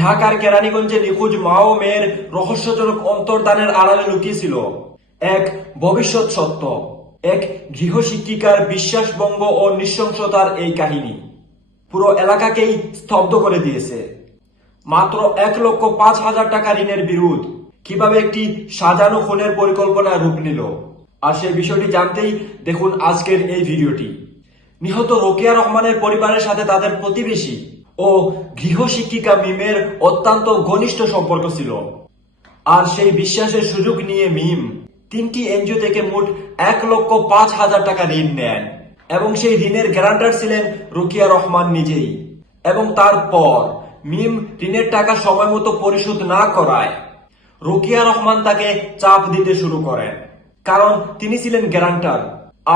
ঢাকার কেরানীগঞ্জে নিখোঁজ মা ও মেয়ের রহস্যজনক অন্তর্দানের আড়ালে লুকিয়েছিল এক ভবিষ্যৎ সত্য, এক গৃহশিক্ষিকার বিশ্বাসভঙ্গ ও নৃশংসতার এই কাহিনী পুরো এলাকাকেই স্তব্ধ করে দিয়েছে। মাত্র 1,05,000 টাকা ঋণের বিরোধ কিভাবে একটি সাজানো খুনের পরিকল্পনায় রূপ নিল, আর সেই বিষয়টি জানতেই দেখুন আজকের এই ভিডিওটি। নিহত রোকেয়া রহমানের পরিবারের সাথে তাদের প্রতিবেশী ও গৃহশিক্ষিকা মিমের অত্যন্ত ঘনিষ্ঠ সম্পর্ক ছিল, আর সেই বিশ্বাসের সুযোগ নিয়ে মিম 3টি এনজিও থেকে মোট 1,05,000 টাকা ঋণ নেন এবং সেই ঋণের গ্যারান্টার ছিলেন রোকেয়া রহমান নিজেই। এবং তারপর মিম ঋণের টাকা সময় মতো পরিশোধ না করায় রোকেয়া রহমান তাকে চাপ দিতে শুরু করেন, কারণ তিনি ছিলেন গ্যারান্টার।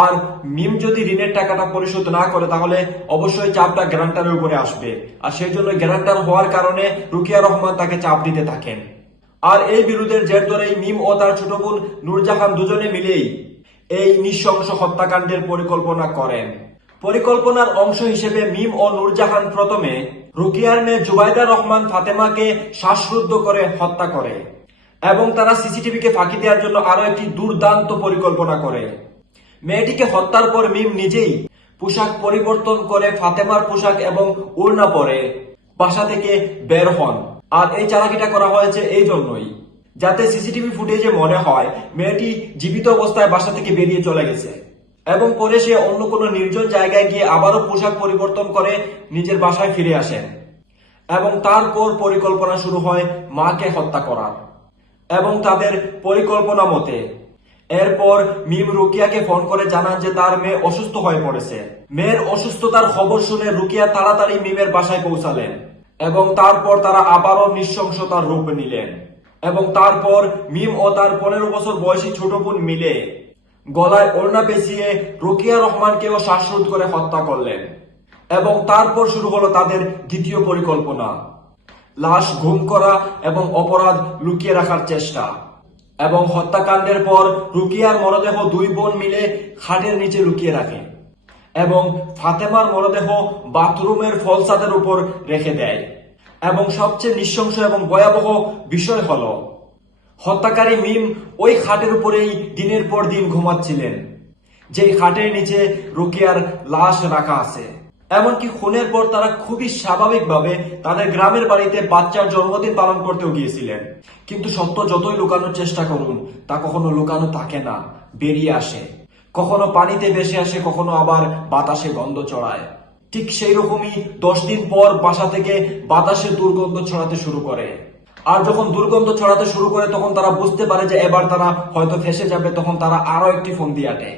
আর মিম যদি ঋণের টাকাটা পরিশোধ না করে তাহলে অবশ্যই চাপটা গ্যারান্টারের উপরে আসবে, আর সেই জন্য গ্যারান্টার হওয়ার কারণে রোকেয়া রহমান তাকে চাপ দিতে থাকেন। আর এই বিরোধের জের ধরেই মিম ও তার ছোট বোন নূরজাহান দুজনে মিলেই এই নৃশংস হত্যাকাণ্ডের পরিকল্পনা করেন। পরিকল্পনার অংশ হিসেবে মিম ও নূরজাহান প্রথমে রোকেয়ার মেয়ে জুবাইদা রহমান ফাতেমাকে শ্বাসরুদ্ধ করে হত্যা করে এবং তারা সিসিটিভিকে ফাঁকি দেওয়ার জন্য আরো একটি দুর্দান্ত পরিকল্পনা করে। মেয়েটিকে হত্যার পর মিম নিজেই পোশাক পরিবর্তন করে ফাতেমার পোশাক এবং ওড়না পরে বাসা থেকে বের হন। আর এই চালাকিটা করা হয়েছে এই জন্যই যাতে সিসিটিভি ফুটেজে মনে হয় মেয়েটি জীবিত অবস্থায় বাসা থেকে বেরিয়ে চলে গেছে, এবং পরে সে অন্য কোনো নির্জন জায়গায় গিয়ে আবারও পোশাক পরিবর্তন করে নিজের বাসায় ফিরে আসেন। এবং তারপর পরিকল্পনা শুরু হয় মাকে হত্যা করার। এবং তাদের পরিকল্পনা মতে এরপর মিম রোকেয়াকে ফোন করে জানান যে তার মেয়ে অসুস্থ হয়ে পড়েছে। মেয়ের অসুস্থতার খবর শুনে রোকেয়া তাড়াতাড়ি মিমের বাসায় পৌঁছালেন এবং তারপর তারা আবারও নৃশংসতার রূপ নিলেন। এবং তারপর মিম ও তার 15 বছর বয়সী ছোট বোন মিলে গলায় ওড়না পেঁচিয়ে রোকেয়া রহমানকেও শ্বাসরোধ করে হত্যা করলেন। এবং তারপর শুরু হলো তাদের দ্বিতীয় পরিকল্পনা, লাশ গুম করা এবং অপরাধ লুকিয়ে রাখার চেষ্টা। এবং হত্যাকাণ্ডের পর রোকেয়ার মরদেহ দুই বোন মিলে খাটের নিচে লুকিয়ে রাখে এবং ফাতেমার মরদেহ বাথরুমের ফলসাদের উপর রেখে দেয়। এবং সবচেয়ে নৃশংস এবং ভয়াবহ বিষয় হলো হত্যাকারী মিম ওই খাটের উপরেই দিনের পর দিন ঘুমাচ্ছিলেন, যেই খাটের নিচে রোকেয়ার লাশ রাখা আছে। এমনকি খুনের পর তারা খুবই স্বাভাবিকভাবে তাদের গ্রামের বাড়িতে বাচ্চার জন্মদিন পালন করতেও গিয়েছিলেন। কিন্তু সত্য যতই লুকানোর চেষ্টা করুন তা কখনো লুকানো থাকে না, বেরিয়ে আসে। কখনো পানিতে ভেসে আসে, কখনো আবার বাতাসে গন্ধ ছড়ায়। ঠিক সেই রকমই 10 দিন পর বাসা থেকে বাতাসে দুর্গন্ধ ছড়াতে শুরু করে। আর যখন দুর্গন্ধ ছড়াতে শুরু করে তখন তারা বুঝতে পারে যে এবার তারা হয়তো ফেসে যাবে। তখন তারা আরো একটি ফোন দিয়ে আটে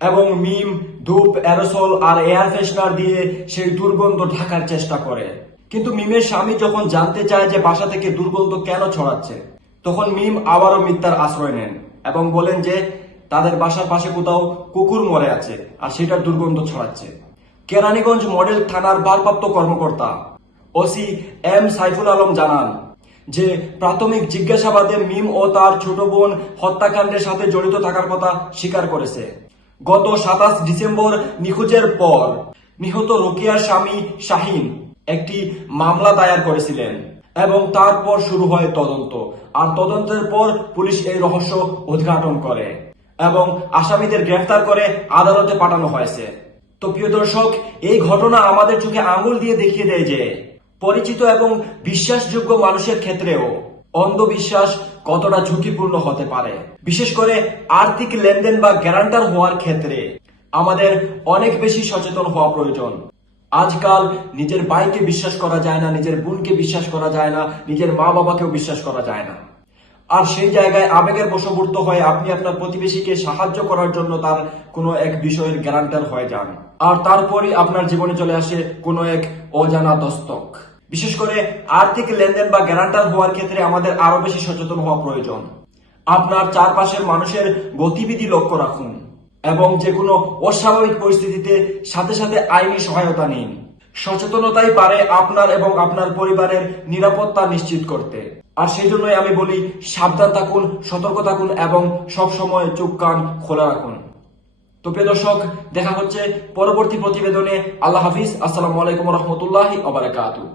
এবং মিম ধূপ, অ্যারোসল আর এয়ার ফ্রেশনার দিয়ে সেই দুর্গন্ধ ঢাকার চেষ্টা করে। কিন্তু মিমের স্বামী যখন জানতে চায় যে বাসা থেকে দুর্গন্ধ কেন ছড়াচ্ছে, তখন মিম আবারও মিথ্যার আশ্রয় নেন এবং বলেন যে তাদের বাসার পাশে কোথাও কুকুর মরে আছে আর সেটার দুর্গন্ধ ছড়াচ্ছে। কেরানীগঞ্জ মডেল থানার ভারপ্রাপ্ত কর্মকর্তা ওসি এম সাইফুল আলম জানান যে প্রাথমিক জিজ্ঞাসাবাদে মিম ও তার ছোট বোন হত্যাকাণ্ডের সাথে জড়িত থাকার কথা স্বীকার করেছে। গত 27 ডিসেম্বর নিখোঁজের পর নিহত রোকেয়ার স্বামী শাহিন একটি মামলা দায়ের করেছিলেন এবং তারপর শুরু হয় তদন্ত। আর তদন্তের পর পুলিশ এই রহস্য উদ্ঘাটন করে এবং আসামিদের গ্রেফতার করে আদালতে পাঠানো হয়েছে। তো প্রিয় দর্শক, এই ঘটনা আমাদের চোখে আঙুল দিয়ে দেখিয়ে দেয় যে পরিচিত এবং বিশ্বাসযোগ্য মানুষের ক্ষেত্রেও অন্ধবিশ্বাস কতটা ঝুঁকিপূর্ণ হতে পারে। বিশেষ করে আর্থিক লেনদেন বা গ্যারান্টার হওয়ার ক্ষেত্রে আমাদের অনেক বেশি সচেতন হওয়া প্রয়োজন। আজকাল নিজের ভাইকে বিশ্বাস করা যায় না, নিজের বোনকে বিশ্বাস করা যায় না, নিজের মা বাবাকেও বিশ্বাস করা যায় না। আর সেই জায়গায় আবেগের বশবর্তী হয়ে আপনি আপনার প্রতিবেশীকে সাহায্য করার জন্য তার কোনো এক বিষয়ের গ্যারান্টার হয়ে যান, আর তারপরই আপনার জীবনে চলে আসে কোনো এক অজানা দস্তক। বিশেষ করে আর্থিক লেনদেন বা গ্যারান্টার হওয়ার ক্ষেত্রে আমাদের আরো বেশি সচেতন হওয়া প্রয়োজন। আপনার চারপাশের মানুষের গতিবিধি লক্ষ্য রাখুন এবং যে কোনো অস্বাভাবিক পরিস্থিতিতে সাথে সাথে আইনি সহায়তা নিন। সচেতনতাই পারে আপনার এবং আপনার পরিবারের নিরাপত্তা নিশ্চিত করতে। আর সেই জন্যই আমি বলি, সাবধান থাকুন, সতর্ক থাকুন এবং সব সময় চোখ কান খোলা রাখুন। তো প্রিয় দর্শক, দেখা হচ্ছে পরবর্তী প্রতিবেদনে। আল্লাহ হাফিজ। আসসালামু আলাইকুম ওয়া রাহমাতুল্লাহি ওয়া বারাকাতুহু।